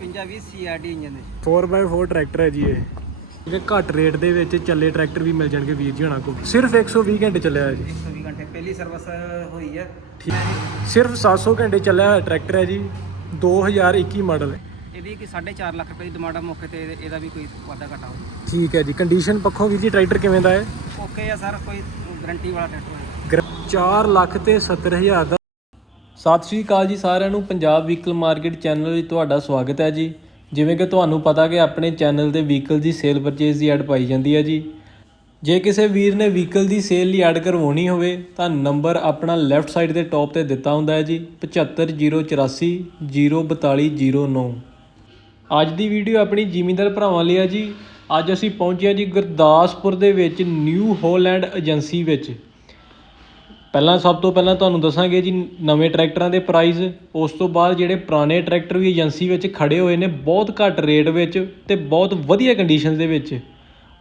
5620 CRD engine ਦੇ। 4x4 tractor ਹੈ ਜੀ ਇਹ। ਇਹਦੇ ਘੱਟ ਰੇਟ ਦੇ ਵਿੱਚ ਚੱਲੇ ਟਰੈਕਟਰ ਵੀ ਮਿਲ ਜਾਣਗੇ ਵੀਰ ਜੀ ਹਣਾ ਕੋਲ। ਸਿਰਫ 120 ਘੰਟੇ ਚੱਲਿਆ ਹੈ ਜੀ 120 ਘੰਟੇ ਪਹਿਲੀ ਸਰਵਿਸ ਹੋਈ ਹੈ ਠੀਕ। ਸਿਰਫ 700 ਘੰਟੇ ਚੱਲਿਆ ਹੋਇਆ ਟਰੈਕਟਰ ਹੈ ਜੀ। 2021 ਮਾਡਲ ਇਹਦੀ ਕਿ 4.5 ਲੱਖ ਰੁਪਏ ਦੀ ਡਿਮਾਂਡ ਆ ਮੌਕੇ ਤੇ ਇਹਦੇ- ਵੀ ਕੋਈ ਵਾਧਾ ਘਟਾ ਹੋ ਠੀਕ ਹੈ ਜੀ। ਕੰਡੀਸ਼ਨ ਪੱਖੋਂ ਵੀਰ ਜੀ ਟਰੈਕਟਰ ਕਿਵੇਂ ਦਾ ਹੈ? ਓਕੇ ਆ ਸਰ ਕੋਈ ਗਾਰੰਟੀ ਵਾਲਾ ਟਰੈਕਟਰ ਹੈ। 4 ਲੱਖ ਤੇ 70 ਹਜ਼ਾਰ ਦਾ ਸਤਿ ਸ਼੍ਰੀ ਅਕਾਲ ਜੀ ਸਾਰਿਆਂ ਨੂੰ। ਪੰਜਾਬ ਵਹੀਕਲ ਮਾਰਕੀਟ ਚੈਨਲ ਵਿੱਚ ਤੁਹਾਡਾ ਸਵਾਗਤ ਹੈ ਜੀ। ਜਿਵੇਂ ਕਿ ਤੁਹਾਨੂੰ ਪਤਾ ਕਿ ਆਪਣੇ ਚੈਨਲ ਤੇ ਵਹੀਕਲ ਦੀ ਸੇਲ ਪਰਚੇਸ ਦੀ ਐਡ ਪਾਈ ਜਾਂਦੀ ਹੈ ਜੀ। ਜੇ ਕਿਸੇ ਵੀਰ ਨੇ ਵਹੀਕਲ ਦੀ ਸੇਲ ਲਈ ਐਡ ਕਰਵਾਉਣੀ ਹੋਵੇ, ਤਾਂ ਨੰਬਰ ਆਪਣਾ ਲੈਫਟ ਸਾਈਡ ਦੇ ਟੌਪ ਤੇ ਦਿੱਤਾ ਹੁੰਦਾ ਹੈ ਜੀ। 75084 04209 ਅੱਜ ਦੀ ਵੀਡੀਓ ਆਪਣੀ ਜ਼ਿਮੀਂਦਾਰ ਭਰਾਵਾਂ ਲਈ ਹੈ ਜੀ। ਅੱਜ ਅਸੀਂ ਪਹੁੰਚੇ ਹਾਂ ਜੀ ਗੁਰਦਾਸਪੁਰ ਦੇ ਵਿੱਚ ਨਿਊ ਹੋਲੈਂਡ ਏਜੰਸੀ ਵਿੱਚ। ਪਹਿਲਾਂ ਸਭ ਤੋਂ ਪਹਿਲਾਂ ਤੁਹਾਨੂੰ ਦੱਸਾਂਗੇ ਜੀ ਨਵੇਂ ਟਰੈਕਟਰਾਂ ਦੇ ਪ੍ਰਾਈਸ ਉਸ ਤੋਂ ਬਾਅਦ ਜਿਹੜੇ ਪੁਰਾਣੇ ਟਰੈਕਟਰ ਵੀ ਏਜੰਸੀ ਵਿੱਚ ਖੜੇ ਹੋਏ ਨੇ ਬਹੁਤ ਘੱਟ ਰੇਟ ਵਿੱਚ ਤੇ ਬਹੁਤ ਵਧੀਆ ਕੰਡੀਸ਼ਨ ਦੇ ਵਿੱਚ।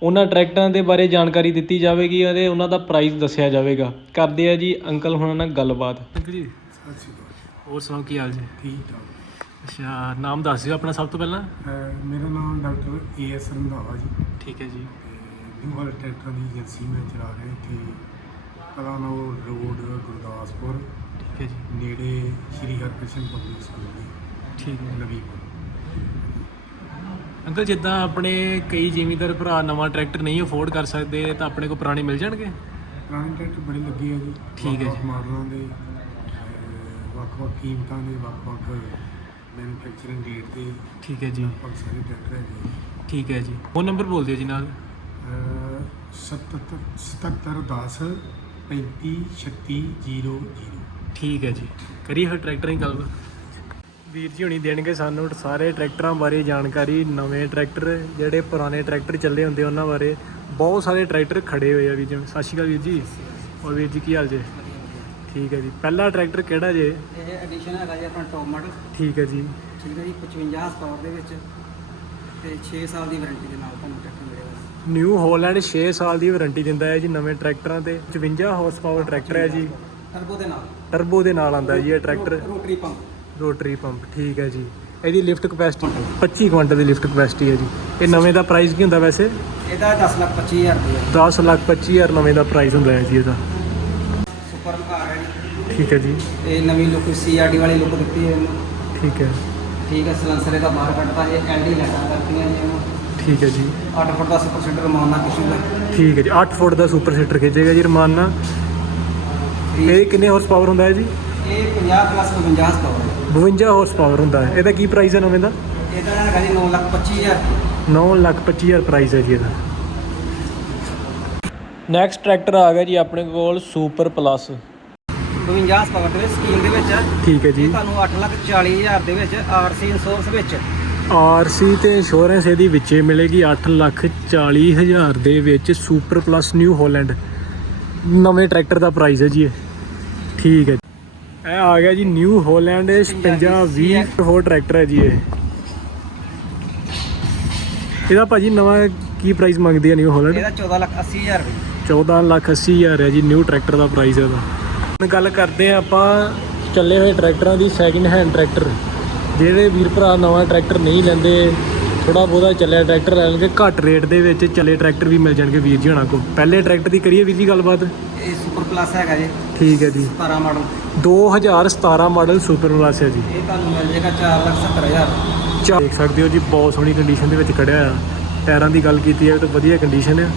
ਉਹਨਾਂ ਟਰੈਕਟਰਾਂ ਦੇ ਬਾਰੇ ਜਾਣਕਾਰੀ ਦਿੱਤੀ ਜਾਵੇਗੀ ਅਤੇ ਉਹਨਾਂ ਦਾ ਪ੍ਰਾਈਸ ਦੱਸਿਆ ਜਾਵੇਗਾ। ਕਰਦੇ ਆ ਜੀ ਅੰਕਲ ਹੁਣਾਂ ਨਾਲ ਗੱਲਬਾਤ। ਅੰਕਲ ਜੀ ਸਤਿ ਸ਼੍ਰੀ ਅਕਾਲ ਹੋਰ ਸੁਣਾਓ ਕੀ ਹਾਲ ਜੀ? ਠੀਕ ਠਾਕ। ਅੱਛਾ ਨਾਮ ਦੱਸ ਦਿਓ ਆਪਣਾ ਸਭ ਤੋਂ ਪਹਿਲਾਂ। ਮੇਰਾ ਨਾਮ doctor A S Randhawa ji. ਠੀਕ ਹੈ ਜੀ। ਨਿਊ ਟਰੈਕਟਰਾਂ ਦੀ ਏਜੰਸੀ ਮੈਂ ਚਲਾ ਰਿਹਾ ਇੱਥੇ। ਕਲਾਨੌਰ ਰੋਡ ਗੁਰਦਾਸਪੁਰ ਠੀਕ ਹੈ ਜੀ। ਨੇੜੇ ਸ਼੍ਰੀ ਹਰਕ੍ਰਿਸ਼ਨ ਪਬਲਿਕ ਸਕੂਲ ਦੇ ਠੀਕ ਹੈ। ਨਵੀਪੁਰ ਅੰਕਲ ਜਿੱਦਾਂ ਆਪਣੇ ਕਈ ਜ਼ਿਮੀਂਦਾਰ ਭਰਾ ਨਵਾਂ ਟਰੈਕਟਰ ਨਹੀਂ ਅਫੋਰਡ ਕਰ ਸਕਦੇ ਤਾਂ ਆਪਣੇ ਕੋਲ ਪੁਰਾਣੇ ਮਿਲ ਜਾਣਗੇ? ਪੁਰਾਣੇ ਟਰੈਕਟਰ ਬੜੇ ਲੱਗੇ ਆ ਜੀ। ਠੀਕ ਹੈ ਵੱਖ-ਵੱਖ ਜੀ। ਮਾਡਲਾਂ ਦੇ ਅਹ ਵੱਖ-ਵੱਖ ਕੀਮਤਾਂ ਦੇ ਵੱਖ-ਵੱਖ ਮੈਨੂਫੈਕਚਰਿੰਗ ਡੇਟ ਦੇ। ਠੀਕ ਹੈ ਜੀ। ਲਗਭਗ ਸਾਰੇ ਟਰੈਕਟਰ ਹੈਗੇ ਠੀਕ ਹੈ ਜੀ। ਫੋਨ ਨੰਬਰ ਬੋਲ ਦਿਓ ਜੀ ਨਾਲ। ਅਹ 77 77 10 35 36 00 ਠੀਕ ਹੈ ਜੀ। ਕਰੀਏ ਫਿਰ ਟਰੈਕਟਰਾਂ ਦੀ ਗੱਲ ਵੀਰ ਜੀ ਹੁਣੀ ਦੇਣਗੇ ਸਾਨੂੰ ਸਾਰੇ ਟਰੈਕਟਰਾਂ ਬਾਰੇ ਜਾਣਕਾਰੀ। ਨਵੇਂ ਟਰੈਕਟਰ ਜਿਹੜੇ ਪੁਰਾਣੇ ਟਰੈਕਟਰ ਚੱਲੇ ਹੁੰਦੇ ਉਹਨਾਂ ਬਾਰੇ। ਬਹੁਤ ਸਾਰੇ ਟਰੈਕਟਰ ਖੜੇ ਹੋਏ ਆ ਵੀਰ ਜੀ ਸਤਿ ਸ਼੍ਰੀ ਅਕਾਲ ਵੀਰ ਜੀ। ਹੋਰ ਵੀਰ ਜੀ ਕੀ ਹਾਲ ਜੇ? ਠੀਕ ਹੈ ਜੀ। ਪਹਿਲਾ ਟਰੈਕਟਰ ਕਿਹੜਾ ਜੇ? ਇਹ ਐਡੀਸ਼ਨ ਹੈਗਾ ਜੀ ਆਪਣਾ ਟੌਪ ਮਾਡਲ ਠੀਕ ਹੈ ਜੀ। ਠੀਕ ਹੈ ਜੀ 55 ਹਸਪਾਵਰ ਦੇ ਵਿੱਚ ਤੇ 6 ਸਾਲ ਦੀ ਵਾਰੰਟੀ ਦੇ ਨਾਲ ਤੁਹਾਨੂੰ ਟਰੈਕਟਰ ਮਿਲੇਗਾ ਨਿਊ ਹੋਲੈਂਡ 6 ਸਾਲ ਦੀ ਵਾਰੰਟੀ ਦਿੰਦਾ ਹੈ ਜੀ ਨਵੇਂ ਟਰੈਕਟਰਾਂ ਤੇ। 55 ਹਾਰਸ ਪਾਵਰ ਟਰੈਕਟਰ ਹੈ ਜੀ। ਟਰਬੋ ਦੇ ਨਾਲ। ਟਰਬੋ ਦੇ ਨਾਲ ਆਂਦਾ ਜੀ ਇਹ tractor. Rotary pump rotary pump ਠੀਕ ਹੈ ਜੀ। ਇਹਦੀ ਲਿਫਟ ਕਪੈਸਿਟੀ 25 ਕੁਇੰਟਲ ਦੀ ਲਿਫਟ ਕਪੈਸਿਟੀ ਹੈ ਜੀ। ਇਹ ਨਵੇਂ ਦਾ ਪ੍ਰਾਈਸ ਕੀ ਹੁੰਦਾ ਵੈਸੇ? ਇਹਦਾ 10 ਲੱਖ 25 ਹਜ਼ਾਰ ਰੁਪਏ। 10 ਲੱਖ 25 ਹਜ਼ਾਰ ਨਵੇਂ ਦਾ ਪ੍ਰਾਈਸ ਹੁੰਦਾ ਹੈ ਜੀ ਇਹਦਾ। ਸੁਪਰ ਕਾਰ ਹੈ ਜੀ। ਠੀਕ ਹੈ ਜੀ। ਇਹ ਨਵੀਂ ਲੁੱਕ ਸੀਆਰਡੀ ਵਾਲੀ ਲੁੱਕ ਦਿੱਤੀ ਹੈ ਇਹਨੂੰ। ਠੀਕ ਹੈ। ਠੀਕ ਹੈ ਸਲੈਂਸਰ ਇਹਦਾ ਬਾਹਰ ਕੱਢਦਾ ਇਹ ਐਲਡੀ ਲਾਈਟਾਂ ਕਰਤੀਆਂ ਜੀ ਇਹਨੂੰ। ਠੀਕ ਹੈ ਜੀ। 8 ਫੁੱਟ ਦਾ ਸੁਪਰ ਸੀਟਰ ਮਾਰਨਾ ਕਿਸੇ ਦਾ। ਠੀਕ ਹੈ ਜੀ 8 ਫੁੱਟ ਦਾ ਸੁਪਰ ਸੀਟਰ ਖਿੱਚੇਗਾ ਜੀ ਰਮਾਨ ਇਹ ਕਿੰਨੇ ਹਾਰਸ ਪਾਵਰ ਹੁੰਦਾ ਹੈ ਜੀ? ਇਹ 50 ਪਲੱਸ 52 ਹਸਪਾਵਰ ਹੈ। 52 ਹਾਰਸ ਪਾਵਰ ਹੁੰਦਾ ਹੈ। ਇਹਦਾ ਕੀ ਪ੍ਰਾਈਸ ਹੈ ਨਵੇਂ ਦਾ? ਇਹਦਾ ਹੈਗਾ ਜੀ 9 ਲੱਖ 25 ਹਜ਼ਾਰ 9 ਲੱਖ 25 ਹਜ਼ਾਰ ਪ੍ਰਾਈਸ ਹੈ ਜੀ ਇਹਦਾ। ਨੈਕਸਟ ਟਰੈਕਟਰ ਆ ਗਿਆ ਜੀ ਆਪਣੇ ਕੋਲ ਸੁਪਰ ਪਲੱਸ 52 ਹਸਪਾਵਰ ਦੇ ਵਿੱਚ ਸਕੀਮ ਦੇ ਵਿੱਚ। ਠੀਕ ਹੈ ਜੀ। ਤੁਹਾਨੂੰ 8 ਲੱਖ 40 ਹਜ਼ਾਰ ਦੇ ਵਿੱਚ ਆਰਸੀ ਇੰਸ਼ੋਰੈਂਸ ਵਿੱਚ। ਆਰਸੀ ਤੇ ਇੰਸ਼ੋਰੈਂਸ ਇਹਦੀ ਵਿੱਚੇ ਮਿਲੇਗੀ 8 ਲੱਖ 40 ਹਜ਼ਾਰ ਦੇ ਵਿੱਚ ਸੁਪਰ ਪਲੱਸ ਨਿਊ ਹੋਲੈਂਡ ਨਵੇਂ ਟਰੈਕਟਰ ਦਾ ਪ੍ਰਾਈਸ ਹੈ ਜੀ ਇਹ। ਠੀਕ ਹੈ ਇਹ ਆ ਗਿਆ ਜੀ ਨਿਊ ਹੋਲੈਂਡ 56 20 ਹੋਰ ਟਰੈਕਟਰ ਹੈ ਜੀ ਇਹ। ਇਹਦਾ ਭਾਜੀ ਨਵਾਂ ਕੀ ਪ੍ਰਾਈਸ ਮੰਗਦੀ ਹੈ ਨਿਊ ਹੋਲੈਂਡ ਇਹਦਾ 14 ਲੱਖ 80 ਹਜ਼ਾਰ ਰੁਪਏ। 14 ਲੱਖ 80 ਹਜ਼ਾਰ ਹੈ ਜੀ ਨਿਊ ਟਰੈਕਟਰ ਦਾ ਪ੍ਰਾਈਸ ਇਹਦਾ। ਹੁਣ ਗੱਲ ਕਰਦੇ ਆ ਆਪਾਂ ਚੱਲੇ ਹੋਏ ਟਰੈਕਟਰਾਂ ਦੀ ਸੈਕਿੰਡ ਹੈਂਡ ਟਰੈਕਟਰ ਜਿਹੜੇ ਵੀਰ ਭਰਾ ਨਵਾਂ ਟਰੈਕਟਰ ਨਹੀਂ ਲੈਂਦੇ ਥੋੜਾ ਬਹੁਤਾ ਚੱਲਿਆ ਟਰੈਕਟਰ ਲੈ ਲੈਣਗੇ ਘੱਟ ਰੇਟ ਦੇ ਵਿੱਚ ਚੱਲੇ ਟਰੈਕਰ ਵੀ ਮਿਲ ਜਾਣਗੇ ਵੀਰ ਜੀ ਹੁਣਾਂ ਕੋਲ। ਪਹਿਲੇ ਟਰੈਕਟਰ ਦੀ ਕਰੀਏ ਵੀਰ ਜੀ ਗੱਲਬਾਤ? ਇਹ ਸੁਪਰ ਪਲੱਸ ਹੈਗਾ ਜੀ। ਠੀਕ ਹੈ ਜੀ। 17 ਮਾਡਲ 2017 ਮਾਡਲ ਸੁਪਰ ਪਲੱਸ ਹੈ ਜੀ। ਇਹ ਤੁਹਾਨੂੰ ਮਿਲ ਜਾਏਗਾ 4 ਲੱਖ 70 ਹਜ਼ਾਰ। ਚਾ ਦੇਖ ਸਕਦੇ ਹੋ ਜੀ ਬਹੁਤ ਸੋਹਣੀ ਕੰਡੀਸ਼ਨ ਦੇ ਵਿੱਚ ਖੜਿਆ ਆ ਟਾਇਰਾਂ ਦੀ ਗੱਲ ਕੀਤੀ ਜਾਵੇ ਤਾਂ ਵਧੀਆ ਕੰਡੀਸ਼ਨ ਆ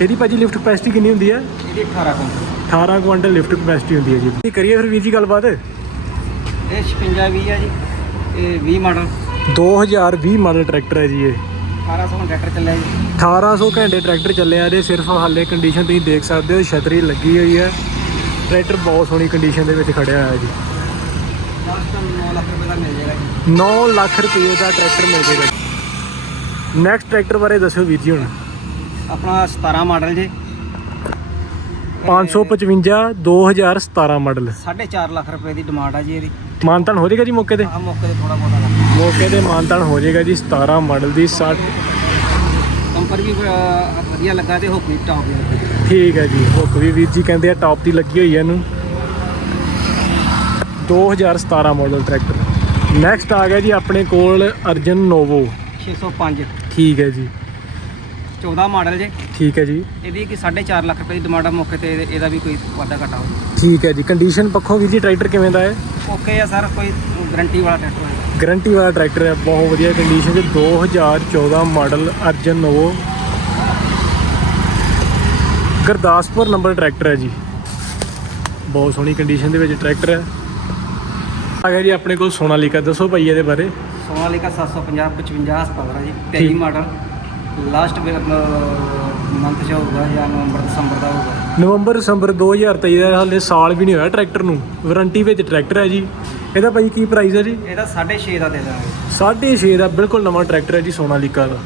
ਇਹਦੀ ਭਾਜੀ ਲਿਫਟ ਕਪੈਸਿਟੀ ਕਿੰਨੀ ਹੁੰਦੀ ਹੈ? ਇਹਦੀ 18 ਕੁਇੰਟਲ। 18 ਕੁਇੰਟਲ ਲਿਫਟ ਕਪੈਸਿਟੀ ਹੁੰਦੀ ਹੈ ਜੀ। ਕਰੀਏ ਫਿਰ ਵੀਰ ਜੀ ਗੱਲਬਾਤ? ਇਹ 56 20 ਹੈ ਜੀ ਇਹ 20 ਮਾਡਲ 2020 ਮਾਡਲ ਟਰੈਕਟਰ ਹੈ ਜੀ ਇਹ। 1800 ਟਰੈਕਟਰ ਚੱਲਿਆ ਜੀ। 1800 ਘੰਟੇ ਟਰੈਕਟਰ ਚੱਲਿਆ ਇਹਦੇ ਸਿਰਫ ਹਾਲੇ ਕੰਡੀਸ਼ਨ ਤੁਸੀਂ ਦੇਖ ਸਕਦੇ ਹੋ ਛਤਰੀ ਲੱਗੀ ਹੋਈ ਹੈ। ਟਰੈਕਟਰ ਬਹੁਤ ਸੋਹਣੀ ਕੰਡੀਸ਼ਨ ਦੇ ਵਿੱਚ ਖੜਿਆ ਹੋਇਆ ਜੀ। ਲਾਸਟ 9 ਲੱਖ ਰੁਪਏ ਦਾ ਮਿਲ ਜਾਏਗਾ ਜੀ। 9 ਲੱਖ ਰੁਪਏ ਦਾ ਟਰੈਕਟਰ ਮਿਲ ਜਾਏਗਾ ਨੈਕਸਟ ਟਰੈਕਟਰ ਬਾਰੇ ਦੱਸਿਓ ਵੀਰ ਜੀ ਹੁਣ। ਆਪਣਾ 17 ਮਾਡਲ ਜੀ। 555 2017 ਮਾਡਲ 4.5 ਲੱਖ ਰੁਪਏ ਦੀ ਡਿਮਾਂਡ ਆ ਜੀ ਇਹਦੀ। ਮਾਨਤਾਨ ਹੋ ਜਾਏਗਾ ਜੀ ਮੌਕੇ ਤੇ? ਆ ਮੌਕੇ ਤੇ ਥੋੜਾ ਲੱਗ ਮੌਕੇ ਤੇ ਮਾਨਤਾਨ ਹੋ ਜਾਏਗਾ ਜੀ 17 ਮਾਡਲ ਦੀ 60 ਕੰਪਰ ਵੀ ਵਧੀਆ ਲੱਗਾ ਤੇ ਹੁੱਕ ਵੀ ਟੌਪ ਲੱਗਾ। ਠੀਕ ਹੈ ਜੀ ਹੁੱਕ ਵੀ ਵੀਰ ਜੀ ਕਹਿੰਦੇ ਆ ਟਾਪ ਦੀ ਲੱਗੀ ਹੋਈ ਹੈ ਇਹਨੂੰ। 2017 ਮਾਡਲ ਟਰੈਕਟਰ ਨੈਕਸਟ ਆ ਗਿਆ ਜੀ ਆਪਣੇ ਕੋਲ ਅਰਜਨ ਨੋਵੋ 605 ਠੀਕ ਹੈ ਜੀ। 14 ਮਾਡਲ ਜੇ। ਠੀਕ ਹੈ ਜੀ। ਇਹਦੀ ਕਿ 4.5 ਲੱਖ ਰੁਪਏ ਦੀ ਡਿਮਾਂਡ ਆ ਮੌਕੇ ਤੇ ਇਹਦੇ- ਇਹਦਾ ਵੀ ਕੋਈ ਵਾਧਾ ਘਟਾ ਹੋ ਠੀਕ ਹੈ ਜੀ। ਕੰਡੀਸ਼ਨ ਪੱਖੋਂ ਵੀਰ ਜੀ ਟਰੈਕਟਰ ਕਿਵੇਂ ਦਾ ਹੈ? ਓਕੇ ਆ ਸਰ ਕੋਈ ਗਾਰੰਟੀ ਵਾਲਾ ਟਰੈਕਟਰ ਹੈ। ਗਾਰੰਟੀ ਵਾਲਾ ਟਰੈਕਟਰ ਹੈ ਬਹੁਤ ਵਧੀਆ ਕੰਡੀਸ਼ਨ 'ਚ 2014 model Arjun Novo Gurdaspur number tractor ਹੈ ਜੀ। ਬਹੁਤ ਸੋਹਣੀ ਕੰਡੀਸ਼ਨ ਦੇ ਵਿੱਚ ਟਰੈਕਟਰ ਹੈ। ਆ ਗਿਆ ਜੀ ਆਪਣੇ ਕੋਲ ਸੋਨਾਲੀਕਾ। ਦੱਸੋ ਭਾਈ ਇਹਦੇ ਬਾਰੇ। ਸੋਨਾਲੀਕਾ 750 55 ਪਾਵਰ ਹੈ ਜੀ 23 ਠੀਕ। ਮਾਡਲ। ਲਾਸਟ ਮੰਥ ਚ ਹੋਊਗਾ ਜਾਂ ਨਵੰਬਰ ਦਸੰਬਰ ਦਾ ਹੋਊਗਾ। ਨਵੰਬਰ ਦਸੰਬਰ 2023 ਦਾ ਹਾਲੇ ਸਾਲ ਵੀ ਨਹੀਂ ਹੋਇਆ ਟਰੈਕਟਰ ਨੂੰ। ਵਾਰੰਟੀ ਵਿੱਚ ਟਰੈਕਟਰ ਹੈ ਜੀ। ਇਹਦਾ ਭਾਈ ਕੀ ਪ੍ਰਾਈਸ ਹੈ ਜੀ? ਇਹਦਾ 6.5 ਦਾ ਦੇ ਦਾਂਗੇ। 6.5 ਦਾ ਬਿਲਕੁਲ ਨਵਾਂ ਟਰੈਕਟਰ ਹੈ ਜੀ ਸੋਨਾਲੀਕਾ ਦਾ।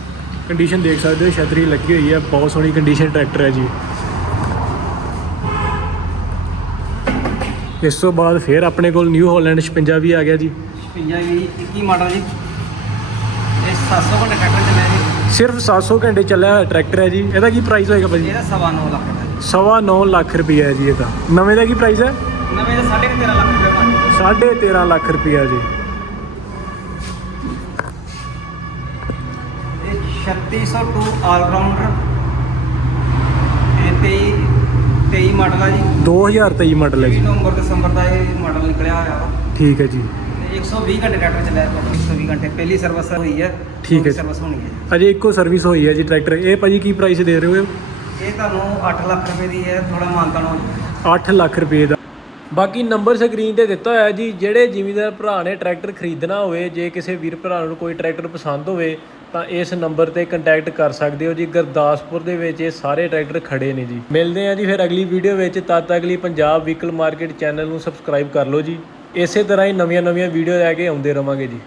ਕੰਡੀਸ਼ਨ ਦੇਖ ਸਕਦੇ ਹੋ ਛਤਰੀ ਲੱਗੀ ਹੋਈ ਹੈ ਬਹੁਤ ਸੋਹਣੀ ਕੰਡੀਸ਼ਨ ਟਰੈਕਟਰ ਹੈ ਜੀ। ਇਸ ਤੋਂ ਬਾਅਦ ਫਿਰ ਆਪਣੇ ਕੋਲ ਨਿਊ ਹਾਲੈਂਡ 56 ਵੀ ਆ ਗਿਆ ਜੀ। 56 ਵੀ 21 ਮਾਡਲ ਜੀ। ਇਹ 700 ਘੰਟੇ ਟਰੈਕਟਰ ਸਿਰਫ 700 ਘੰਟੇ ਚੱਲਿਆ ਹੋਇਆ ਟਰੈਕਟਰ ਹੈ ਜੀ। ਇਹਦਾ ਕੀ ਪ੍ਰਾਈਸ ਹੋਏਗਾ ਭਾਜੀ? ਇਹਦਾ ਸਵਾ ਨੌ ਲੱਖ ਦਾ ਜੀ ਸਵਾ ਨੌ ਲੱਖ ਰੁਪਈਆ ਹੈ ਜੀ ਇਹਦਾ। ਨਵੇਂ ਦਾ ਕੀ ਪ੍ਰਾਈਸ ਹੈ? ਨਵੇਂ ਦਾ 13.5 ਲੱਖ ਰੁਪਏ ਮਾਰ ਸਾਢੇ 13 ਲੱਖ ਰੁਪਈਆ ਜੀ। ਇਹ 3602 ਆਲ ਰਾਊਂਡਰ ਇਹ 23 23 ਮਾਡਲ ਆ ਜੀ। 2023 ਮਾਡਲ ਹੈ 23 ਜੀ। ਨਵੰਬਰ ਦਸੰਬਰ ਦਾ ਇਹ ਮਾਡਲ ਨਿਕਲਿਆ ਹੋਇਆ ਵਾ। ਠੀਕ ਹੈ ਜੀ। 120 ਘੰਟੇ ਟਰੈਕਟਰ ਚੱਲਿਆ ਟੋਟਲ 120 ਘੰਟੇ। ਪਹਿਲੀ ਸਰਵਿਸ ਹੋਈ ਹੈ ਠੀਕ ਹੈ। ਸਰਵਿਸ ਹੋਣੀ ਹੈ ਅਜੇ ਇੱਕੋ ਸਰਵਿਸ ਹੋਈ ਹੈ ਜੀ ਟਰੈਕਟਰ। ਇਹ ਭਾਜੀ ਕੀ ਪ੍ਰਾਈਸ ਦੇ ਰਹੇ ਹੋ? ਇਹ ਤੁਹਾਨੂੰ 8 ਲੱਖ ਰੁਪਏ ਦੀ ਹੈ ਥੋੜਾ ਮਾਨਤਾਨ ਹੋ ਜਾਊਗਾ 8 ਲੱਖ ਰੁਪਏ ਦਾ। ਬਾਕੀ ਨੰਬਰ ਸਕਰੀਨ ਤੇ ਦਿੱਤਾ ਹੋਇਆ ਜੀ ਜਿਹੜੇ ਜ਼ਿਮੀਂਦਾਰ ਭਰਾ ਨੇ ਟਰੈਕਟਰ ਖਰੀਦਣਾ ਹੋਵੇ ਜੇ ਕਿਸੇ ਵੀਰ ਭਰਾ ਨੂੰ ਕੋਈ ਟਰੈਕਟਰ ਪਸੰਦ ਹੋਵੇ ਤਾਂ ਇਸ ਨੰਬਰ ਤੇ ਕੰਟੈਕਟ ਕਰ ਸਕਦੇ ਹੋ ਜੀ। ਗੁਰਦਾਸਪੁਰ ਦੇ ਵਿੱਚ ਇਹ ਸਾਰੇ ਟਰੈਕਟਰ ਖੜੇ ਨੇ ਜੀ। ਮਿਲਦੇ ਆ ਜੀ ਫਿਰ ਅਗਲੀ ਵੀਡੀਓ ਵਿੱਚ। ਤਦ ਤੱਕ ਲਈ ਪੰਜਾਬ ਵਹੀਕਲ ਮਾਰਕੀਟ ਚੈਨਲ ਨੂੰ ਸਬਸਕ੍ਰਾਈਬ ਕਰ ਲਓ ਜੀ। ਇਸੇ ਤਰ੍ਹਾਂ ਹੀ ਨਵੀਆਂ-ਨਵੀਆਂ ਵੀਡੀਓ ਲੈ ਕੇ ਆਉਂਦੇ ਰਵਾਂਗੇ ਜੀ।